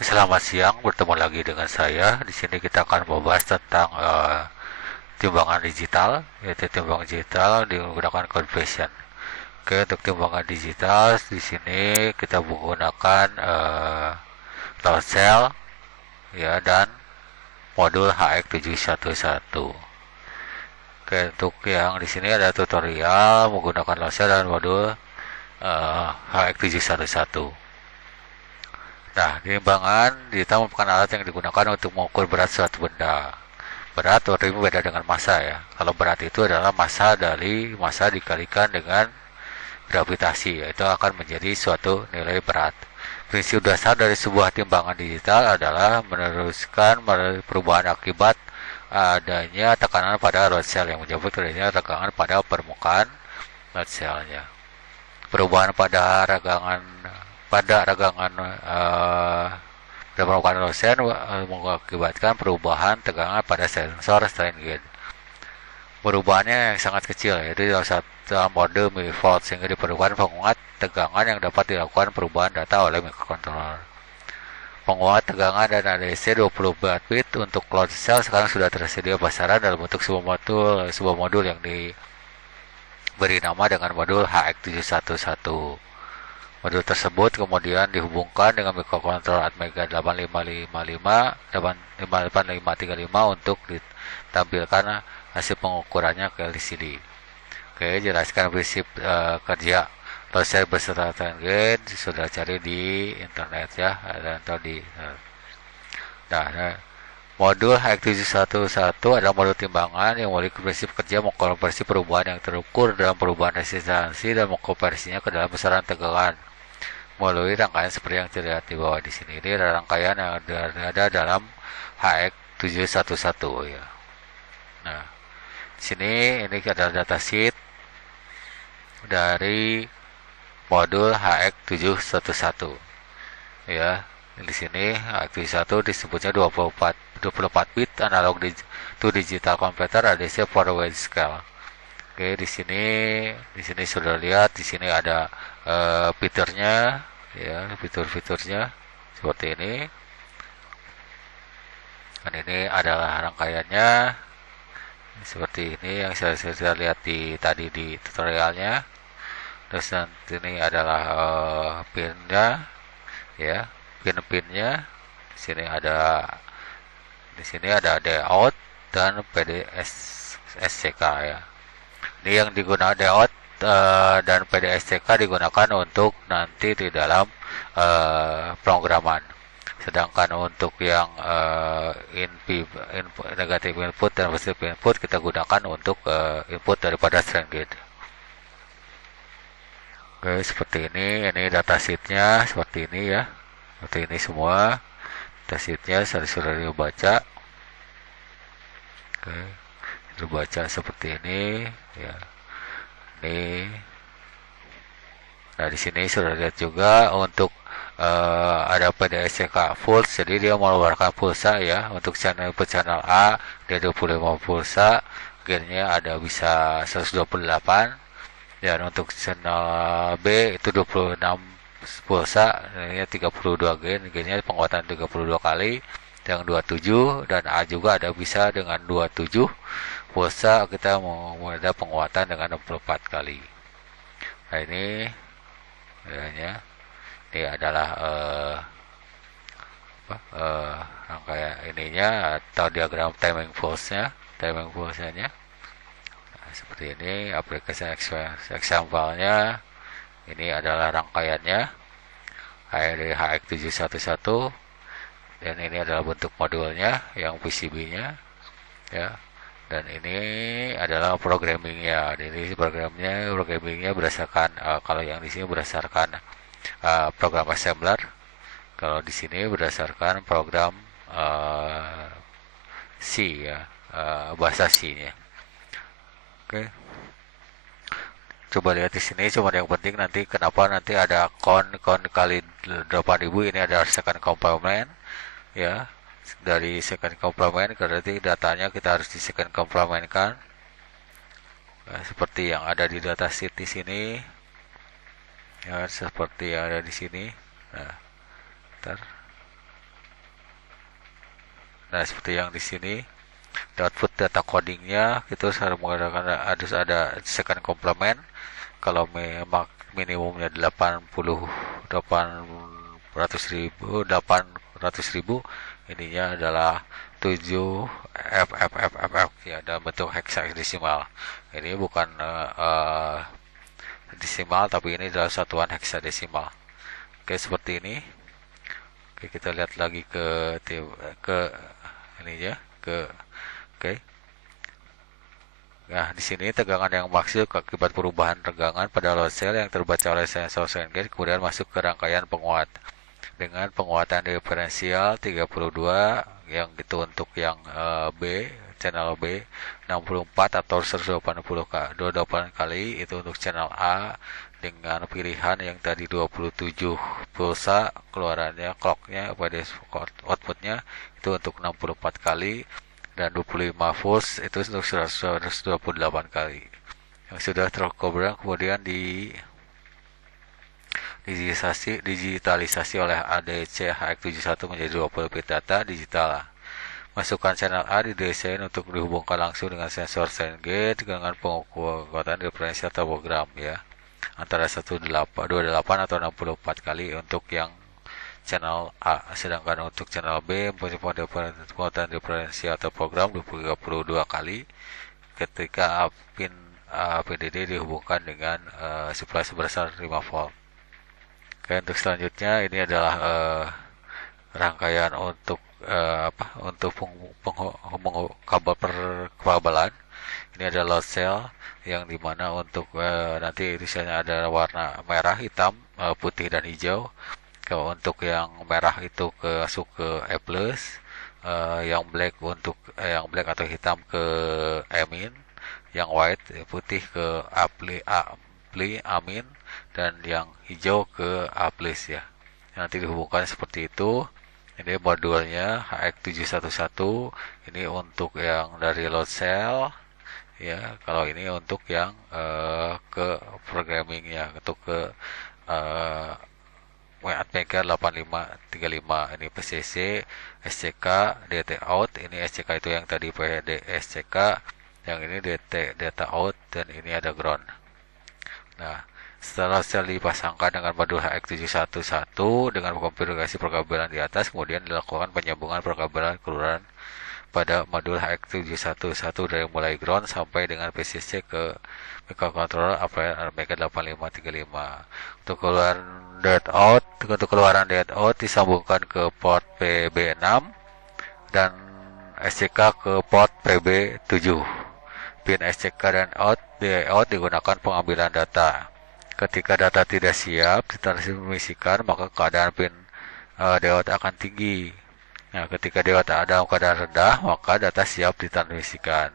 Selamat siang, bertemu lagi dengan saya. Di sini kita akan membahas tentang timbangan digital, yaitu timbangan digital menggunakan conversion. Oke, untuk timbangan digital di sini kita menggunakan load cell ya dan modul HX711. Oke, untuk yang di sini ada tutorial menggunakan load cell dan modul HX711. Nah, timbangan digital merupakan alat yang digunakan untuk mengukur berat suatu benda. Berat waktu itu beda dengan massa ya. Kalau berat itu adalah massa dikalikan dengan gravitasi, yaitu akan menjadi suatu nilai berat. Prinsip dasar dari sebuah timbangan digital adalah meneruskan perubahan akibat adanya tekanan pada load cell yang menyebut adanya tekanan pada permukaan load cellnya. Perubahan pada ragangan permukaan load cell mengakibatkan perubahan tegangan pada sensor strain gauge. Perubahannya yang sangat kecil, yaitu dalam mode millivolt, sehingga diperlukan penguat tegangan yang dapat dilakukan perubahan data oleh microcontroller. Penguat tegangan dan ADC 20 bit untuk load cell sekarang sudah tersedia pasaran dalam bentuk sebuah modul yang diberi nama dengan modul HX711. Modul tersebut kemudian dihubungkan dengan microcontroller Atmega 8555 untuk ditampilkan hasil pengukurannya ke LCD. Oke, jelaskan prinsip kerja proses beserta target sudah cari di internet ya, atau di nah, modul HX711 adalah modul timbangan yang memiliki prinsip kerja mengkonversi perubahan yang terukur dalam perubahan resistansi dan mengkonversinya ke dalam besaran tegangan melalui rangkaian seperti yang terlihat di bawah di sini. Ini adalah rangkaian yang ada dalam HX711 ya. Nah, di sini ini adalah datasheet dari modul HX711 ya. Di sini HX711 disebutnya 24 bit analog to digital converter ADC for wide scale. Oke, di sini sudah lihat, di sini ada fiturnya ya, fitur-fiturnya seperti ini. Dan ini adalah rangkaiannya seperti ini yang saya lihat tadi di tutorialnya. Terus nanti ini adalah pinnya ya, pin-pinnya. Di sini ada layout dan PDSCK ya. Ini yang digunakan layout dan PDSCK digunakan untuk nanti di dalam programan. Sedangkan untuk yang negatif input dan positif input kita gunakan untuk input daripada strain gauge. Oke, seperti ini datasheetnya seperti ini ya, seperti ini semua datasheetnya sudah dibaca. Oke, dibaca seperti ini ya. Ini, nah di sini sudah lihat juga untuk ada PDSCK pulse, jadi dia mengeluarkan pulsa ya. Untuk channel A dia 25 pulsa, gainnya ada bisa 128, dan untuk channel B itu 26 pulsa, ini 32 gainnya penguatan 32 kali yang 27, dan A juga ada bisa dengan 27 pulsa kita mau ada penguatan dengan 64 kali. Nah ini ya, ini adalah rangkaian ininya atau diagram timing pulse-nya. Nah, seperti ini aplikasi example-nya. Ini adalah rangkaiannya dari HX711, dan ini adalah bentuk modulnya yang PCB-nya ya. Dan ini adalah programmingnya. Ini programmingnya berdasarkan kalau yang di sini berdasarkan program assembler. Kalau di sini berdasarkan program C ya, bahasa C-nya. Oke. Coba lihat di sini, cuma yang penting nanti kenapa nanti ada kon kali 8000, ini ada second complement ya. Dari second complement berarti datanya kita harus di second complement kan. Nah, seperti yang ada di datasheet di sini. Ya, seperti yang ada di sini. Nah, ntar. Nah, seperti yang di sini, di output data codingnya itu harus menggunakan harus ada second complement. Kalau memang minimumnya 800.000 ininya adalah 7 FFFFF ya, dalam bentuk heksadesimal. Ini bukan desimal, tapi ini adalah satuan heksadesimal. Oke, seperti ini. Oke, kita lihat lagi ke ini ya, oke. Nah, di sini tegangan yang maksud akibat perubahan tegangan pada load cell yang terbaca oleh sensor strain gauge kemudian masuk ke rangkaian penguat dengan penguatan diferensial 32 yang itu untuk yang B, channel B 64 atau 180 kali, itu untuk channel A dengan pilihan yang tadi 27 pulsa keluarannya clocknya pada outputnya itu untuk 64 kali, dan 25 volts itu untuk 128 kali yang sudah terprogram kemudian digitalisasi oleh ADC HX71 menjadi 20 bit data digital. Masukkan channel A didesain untuk dihubungkan langsung dengan sensor strain gauge dengan penguatan diferensial terprogram ya, antara 28 atau 64 kali untuk yang channel A, sedangkan untuk channel B mempunyai penguatan diferensial terprogram 32 kali ketika pin PDD dihubungkan dengan supply sebesar 5 volt. Oke, untuk selanjutnya ini adalah rangkaian untuk untuk kabel perkabelan. Ini adalah load cell yang dimana untuk nanti misalnya ada warna merah, hitam, putih dan hijau. Kalau untuk yang merah itu masuk ke E+, yang black untuk yang black atau hitam ke Emin, yang white putih ke amin, dan yang hijau ke A+ ya. Nanti dihubungkan seperti itu. Ini modulnya HX711, ini untuk yang dari load cell ya. Kalau ini untuk yang ke programmingnya, untuk ke Wattmaker 8535, ini PCC, SCK, DT out, ini SCK itu yang tadi PD SCK, yang ini DT data out, dan ini ada ground. Nah, setelah sel dipasangkan dengan modul HX711 dengan konfigurasi perkabelan di atas, kemudian dilakukan penyambungan perkabelan keluaran pada modul HX711 dari mulai ground sampai dengan PCC ke microcontroller APR 8535. Untuk keluaran dead out disambungkan ke port PB6 dan SCK ke port PB7. Pin SCK dan out digunakan pengambilan data. Ketika data tidak siap ditransmisikan, maka keadaan pin DOT akan tinggi. Nah, ketika DOT ada keadaan rendah, maka data siap ditransmisikan.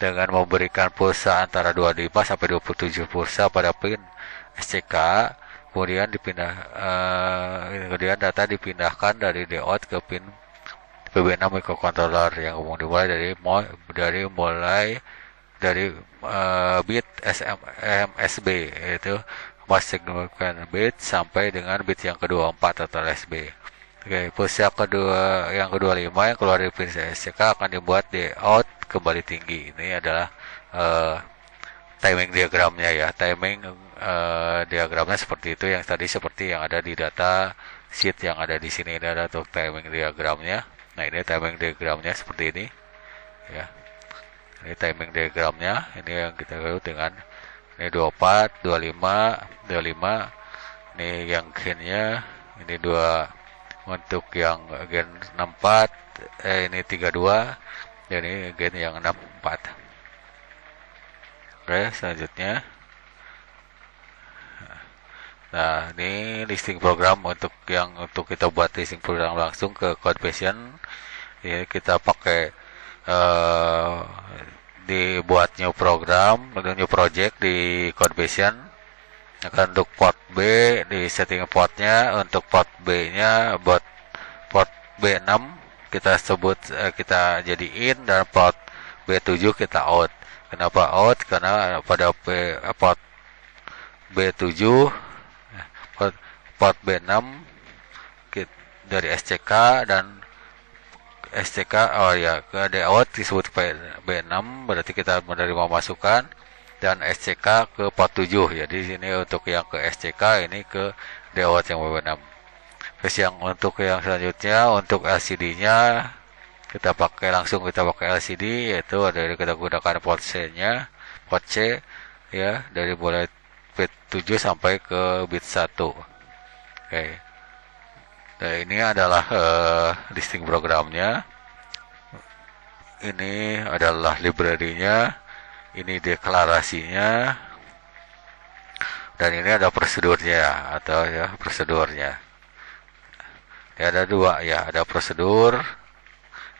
Dengan memberikan pulsa antara 25 sampai 27 pulsa pada pin SCK, kemudian kemudian data dipindahkan dari DOT ke pin PB6 microcontroller yang umum dimulai dari bit MSB, yaitu mass significant bit, sampai dengan bit yang ke-24 atau LSB. Oke, pulsa yang ke-25 yang keluar dari pin SCK akan dibuat di out kembali tinggi. Ini adalah timing diagramnya ya. Timing diagramnya seperti itu, yang tadi seperti yang ada di data sheet yang ada di sini. Ini ada untuk timing diagramnya. Nah, ini timing diagramnya seperti ini ya. Ini timing diagramnya, ini yang kita lihat dengan ini 24, 25, 25. Ini yang gennya, ini 2 untuk yang gen 64, ini 32, dan ini gen yang 64. Oke, selanjutnya. Nah, ini listing program untuk kita buat listing program langsung ke CodePassion. Ini kita pakai dibuat new program, new project di CodePassion. Akan untuk port B, di setting portnya, untuk port B nya buat port B6 kita sebut kita jadi in, dan port B7 kita out. Kenapa out? Karena pada port B7 port B6 dari SCK dan SCK, oh ya, ke DAOT disebut B6, berarti kita menerima masukan, dan SCK ke port 7 ya. Di sini untuk yang ke SCK, ini ke DAOT yang B6. Terus yang untuk yang selanjutnya, untuk LCD-nya kita pakai langsung, kita pakai LCD, yaitu ada kita gunakan port C-nya, port C ya, dari mulai bit 7 sampai ke bit 1. Oke. Nah, ini adalah listing programnya. Ini adalah library-nya, ini deklarasinya, dan ini ada prosedurnya atau ya prosedurnya. Ya, ada dua ya, ada prosedur.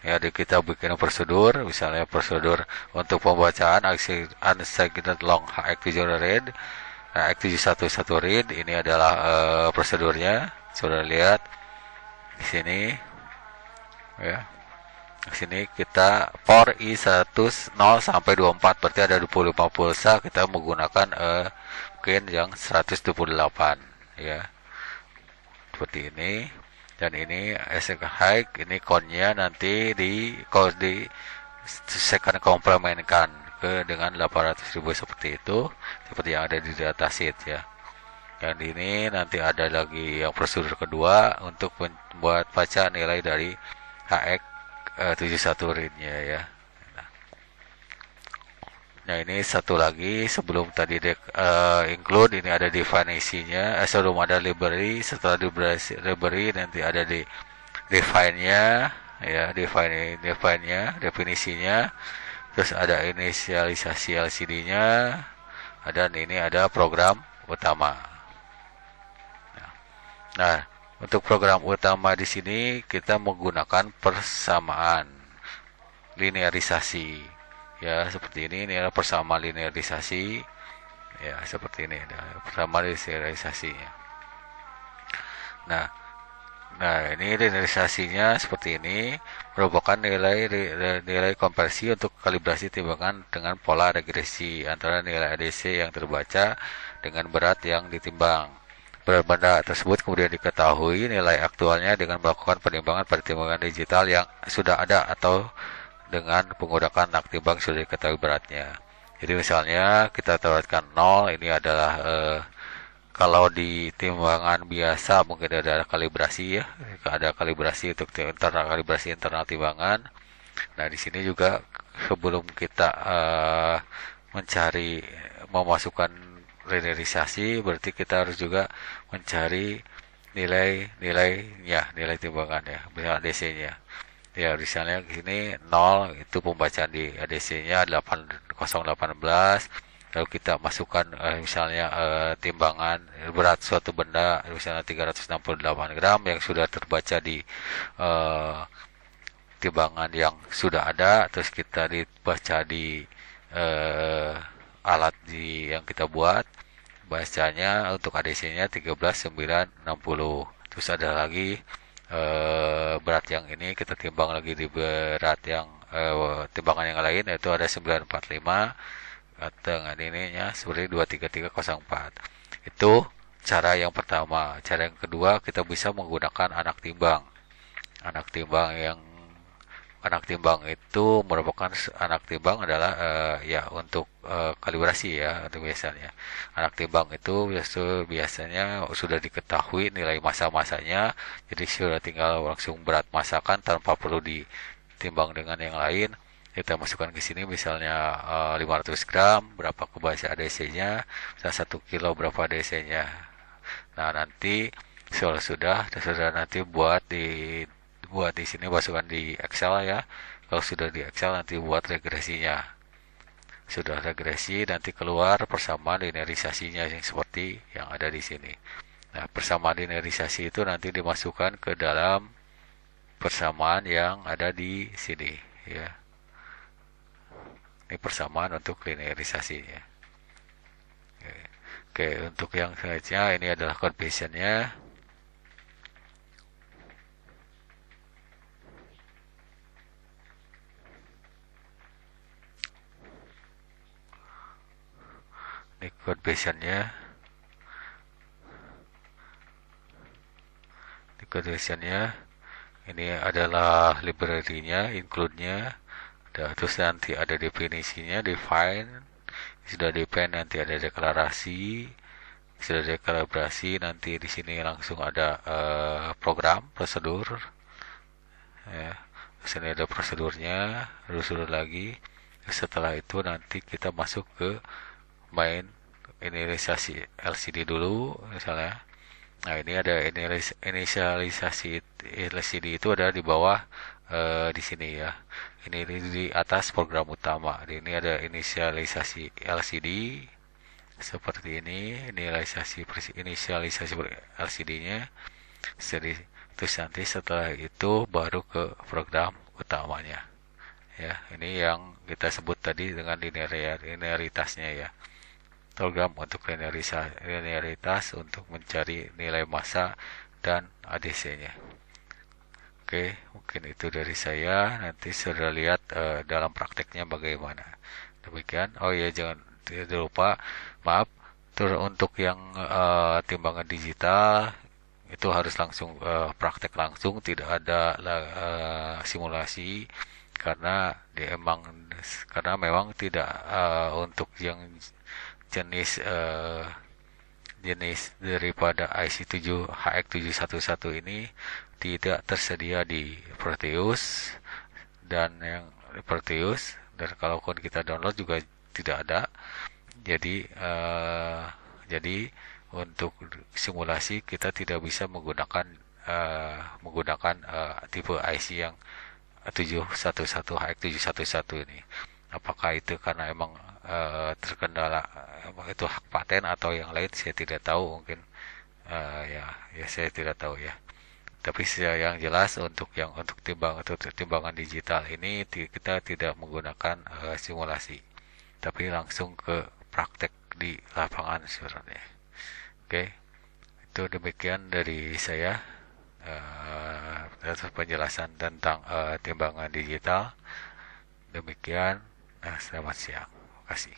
Ya, kita bikin prosedur, misalnya prosedur untuk pembacaan unsigned long execution read, nah, X711 read, ini adalah prosedurnya. Sudah lihat di sini ya. Di sini kita for I10 sampai 24, berarti ada 25 pulsa, kita menggunakan mungkin yang 128 ya. Seperti ini. Dan ini SK high, ini count-nya nanti di second komplementkan ke dengan 800.000 seperti itu, seperti yang ada di datasheet ya. Dan ini nanti ada lagi yang prosedur kedua untuk membuat baca nilai dari HX 71 read-nya ya. Nah, ini satu lagi sebelum tadi include, ini ada definisinya, sebelum ada library, setelah library nanti ada di define-nya ya, define-nya, definisinya, terus ada inisialisasi LCD-nya, dan ini ada program utama. Nah, untuk program utama di sini kita menggunakan persamaan linearisasi. Ya, seperti ini adalah persamaan linearisasi. Ya, seperti ini persamaan linearisasinya. Nah, ini linearisasinya seperti ini, merupakan nilai konversi untuk kalibrasi timbangan dengan pola regresi antara nilai ADC yang terbaca dengan berat yang ditimbang. Berat benda tersebut kemudian diketahui nilai aktualnya dengan melakukan penimbangan pada timbangan digital yang sudah ada atau dengan menggunakan alat timbang sudah diketahui beratnya. Jadi misalnya kita tawarkan 0, ini adalah kalau di timbangan biasa mungkin ada kalibrasi ya, ada kalibrasi untuk kalibrasi internal timbangan. Nah, di sini juga sebelum kita memasukkan linearisasi, berarti kita harus juga mencari nilai timbangan ya, misalnya ADC-nya. Ya, misalnya di sini 0 itu pembacaan di ADC-nya 8018. Lalu kita masukkan misalnya timbangan berat suatu benda misalnya 368 gram yang sudah terbaca di timbangan yang sudah ada, terus kita dibaca di alat yang kita buat, bacanya untuk ADC-nya 13960. Terus ada lagi berat yang ini kita timbang lagi di berat yang timbangan yang lain, yaitu ada 945 dengan ininya seperti 23304. Itu cara yang pertama. Cara yang kedua, kita bisa menggunakan anak timbang. Anak timbang itu merupakan anak timbang adalah ya untuk kalibrasi ya, untuk biasanya anak timbang itu biasanya sudah diketahui nilai massa-massanya, jadi sudah tinggal langsung berat masakan tanpa perlu ditimbang dengan yang lain. Kita masukkan ke sini misalnya 500 gram berapa kebaca ADC-nya, 1 kilo berapa ADC-nya. Nah, nanti sudah nanti buat di sini, masukkan di Excel ya. Kalau sudah di Excel nanti buat regresinya. Sudah regresi nanti keluar persamaan linearisasinya yang seperti yang ada di sini. Nah, persamaan linearisasi itu nanti dimasukkan ke dalam persamaan yang ada di sini ya. Ini persamaan untuk linearisasinya. Oke, untuk yang selanjutnya ini adalah conversionnya. Ini conversionnya Ini adalah library-nya, include-nya. Terus nanti ada definisinya, define. Sudah define nanti ada deklarasi. Sudah deklarasi nanti di sini langsung ada program, prosedur. Ya. Di sini ada prosedurnya, prosedur lagi. Setelah itu nanti kita masuk ke main inisialisasi LCD dulu misalnya. Nah, ini ada inisialisasi LCD itu ada di bawah di sini ya. Ini di atas program utama. Ini ada inisialisasi LCD seperti ini, inisialisasi LCD-nya. Terus nanti setelah itu baru ke program utamanya. Ya, ini yang kita sebut tadi dengan linearitasnya ya. Program untuk linearitas untuk mencari nilai massa dan ADC-nya. Oke, mungkin itu dari saya. Nanti sudah lihat dalam prakteknya bagaimana. Demikian. Oh ya, jangan tidak lupa, maaf, untuk yang timbangan digital itu harus langsung praktek langsung, tidak ada simulasi karena dia emang karena memang tidak untuk yang jenis jenis daripada IC7 HX711 ini tidak tersedia di Proteus dan yang Proteus, dan kalaupun kita download juga tidak ada. Jadi jadi untuk simulasi kita tidak bisa menggunakan tipe IC yang 711 HX711 ini. Apakah itu karena emang terkendala itu hak paten atau yang lain, saya tidak tahu. Mungkin ya saya tidak tahu ya. Tapi yang jelas untuk timbangan digital ini kita tidak menggunakan simulasi, tapi langsung ke praktek di lapangan sebenarnya. Oke, itu demikian dari saya atas penjelasan tentang timbangan digital. Demikian, selamat siang. Terima kasih.